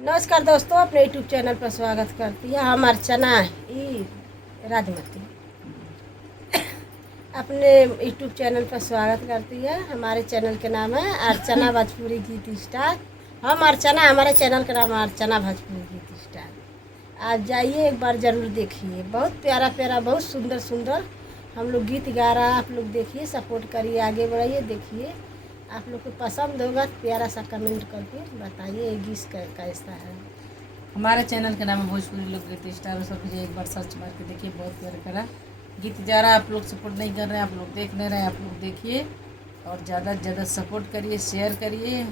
नमस्कार दोस्तों, अपने यूट्यूब चैनल पर स्वागत करती है। हम अर्चना ई राजमती अपने यूट्यूब चैनल पर स्वागत करती है। हमारे चैनल के नाम है अर्चना भोजपुरी गीत स्टार। हम अर्चना, हमारे चैनल का नाम है अर्चना भोजपुरी गीत स्टार। आप जाइए, एक बार ज़रूर देखिए। बहुत प्यारा प्यारा, बहुत सुंदर सुंदर हम लोग गीत गा रहा है। आप लोग देखिए, सपोर्ट करिए, आगे बढ़ाइए। देखिए, आप लोग को पसंद होगा तो प्यारा सा कमेंट करके बताइए ये गीत कैसा है। हमारे चैनल का नाम है भोजपुरी लोक गीत स्टार। सब एक बार सर्च मार के देखिए, बहुत प्यारा प्यारा गीत जा रहा है। आप लोग सपोर्ट नहीं कर रहे हैं, आप लोग देख नहीं रहे हैं। आप लोग देखिए और ज़्यादा से ज़्यादा सपोर्ट करिए, शेयर करिए,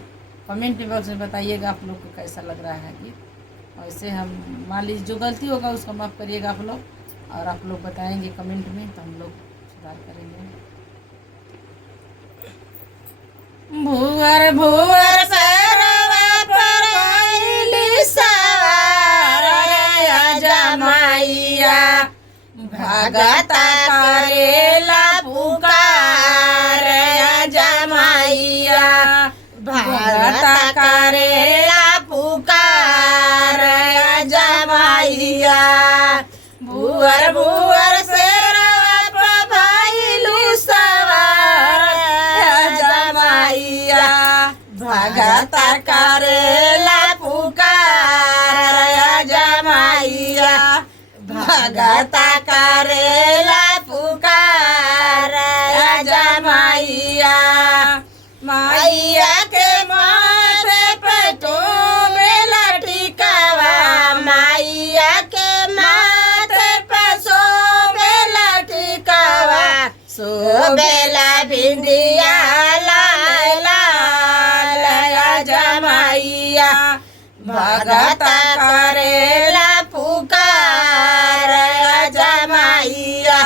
कमेंट बॉक्स में बताइएगा आप लोग को कैसा लग रहा है गीत। और इससे हम मान लीजिए जो गलती होगा उसको माफ़ करिएगा आप लोग, और आप लोग बताएंगे कमेंट में तो हम लोग सुधार करेंगे। भूअर भूअर सरवा पर आइली सवार जमाइया, भगता करेला पुकार जमाइया, भगता करेला पुकार जमाइया। भूअर भूअर सरवा पर आइली सवार जमाइया, भगता करेला पुकार जमाइया, भगता करेला पुकार जमाइया। माइया के माथे पे टोवेला टिकावा, माइया के माथे पे सोवेला टिकावा, सोवेला भिंडिया लाल लाल जमाइया, भगता करेला पुकार जमाइया,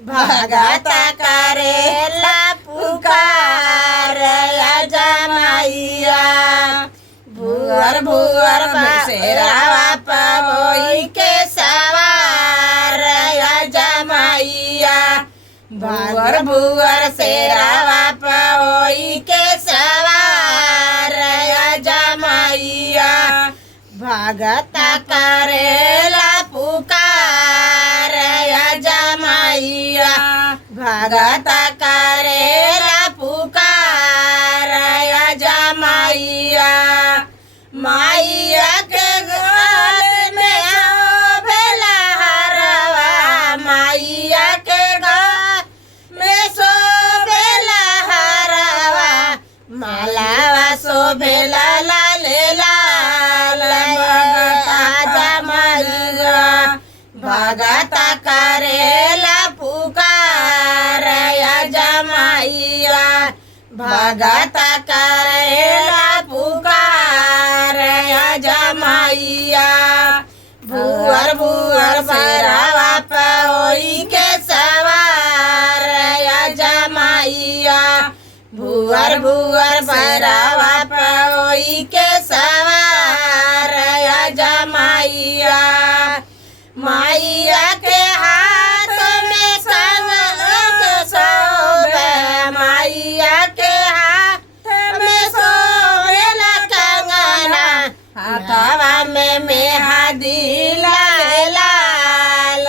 भगता करेला पुकार जमाइया। भूअर भूअर बसेरावा पवोई के सवार जमाइया, भूअर भूअर सेरावा पवोई के सवार जमाइया, भगता करेला पुकार जमाइया, भगता करेला पुकार जमाइया। माइया के घर में शोभेला हरवा, माइया के घर में शोभेला हरवा, मालावा शोभेला लाल लाल जमाइया, भगता करेला पुकार जमाइया, भगता करेला पुकार जमाइया। भूअर भूअर भैरवा पहोई के सवार जमाइया, भूअर भूअर भैरवा पहोई के सवार जमाइया। माइया के हाथ में संग सोबे, माइया के हाथ में सोबेला कंगना, हाथवा में मेहंदी लाल लाल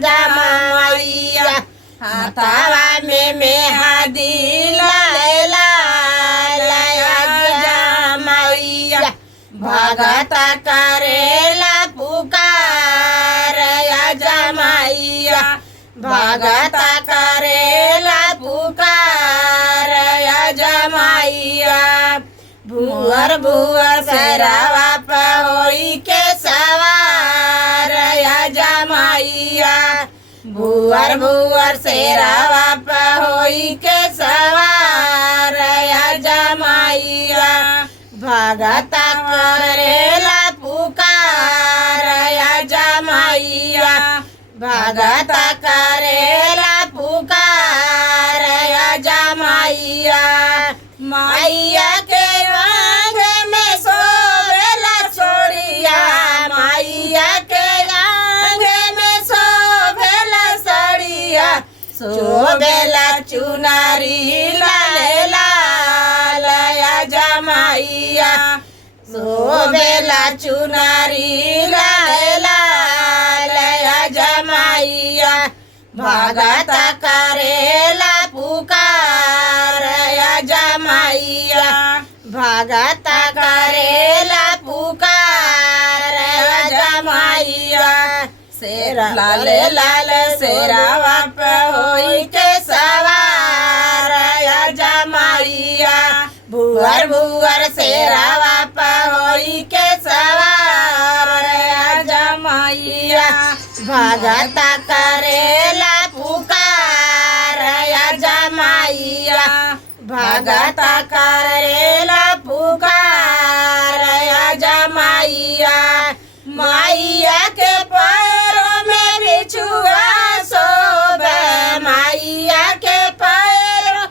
जमाइया, हाथवा में मेहंदी लाल लाल जमाइया, भगता करेला पुकार जमाइया, भगता करेला पुकार जमाइया। भूअर भूअर सेरावा पहोई के सवार जमाइया, भूअर भूअर सेरावा पहोई के सवार जमाइया, भगता करेला पुकार जमाइया, भगता करेला पुकार जमाइया। माइया के रंग में सोभेला छोड़िया, माइया के रंग में सोभेला सड़िया, सोभेला चुनारी लाल लाल जमाइया, शोभेला चुनरी लाला लया जमाइया भगत करेला पुकार या जमाइया भगत करेला पुकार या जमाइया शेरा लाल लाल शेरावा पे होई के सवार या जमाइया भुअर भुअर शेरावा पे होई के सवार या जमाइया भगत करेला पुकार या जमाइया भगत करेला पुकार या जमाइया माइया के पैरों में बिछुआ शोभे माइया के पैरों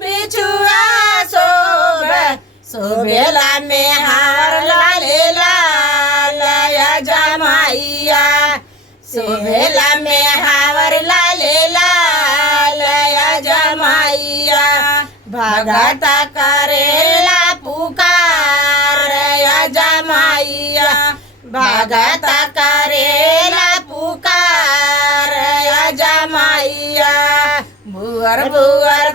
बिछुआ शोभे शोभेला में हार लाले लाल या जमाइया शोभेला में हावर लाले लाल या जमाइया भगत करेला पुकार या जमाइया भगत करेला पुकार या जमाइया भुअर भुअर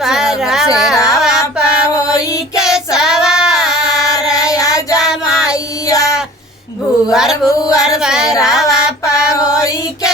शेरावा पे होई के सवार या जमाइया भुअर भुअर शेरावा पे होई के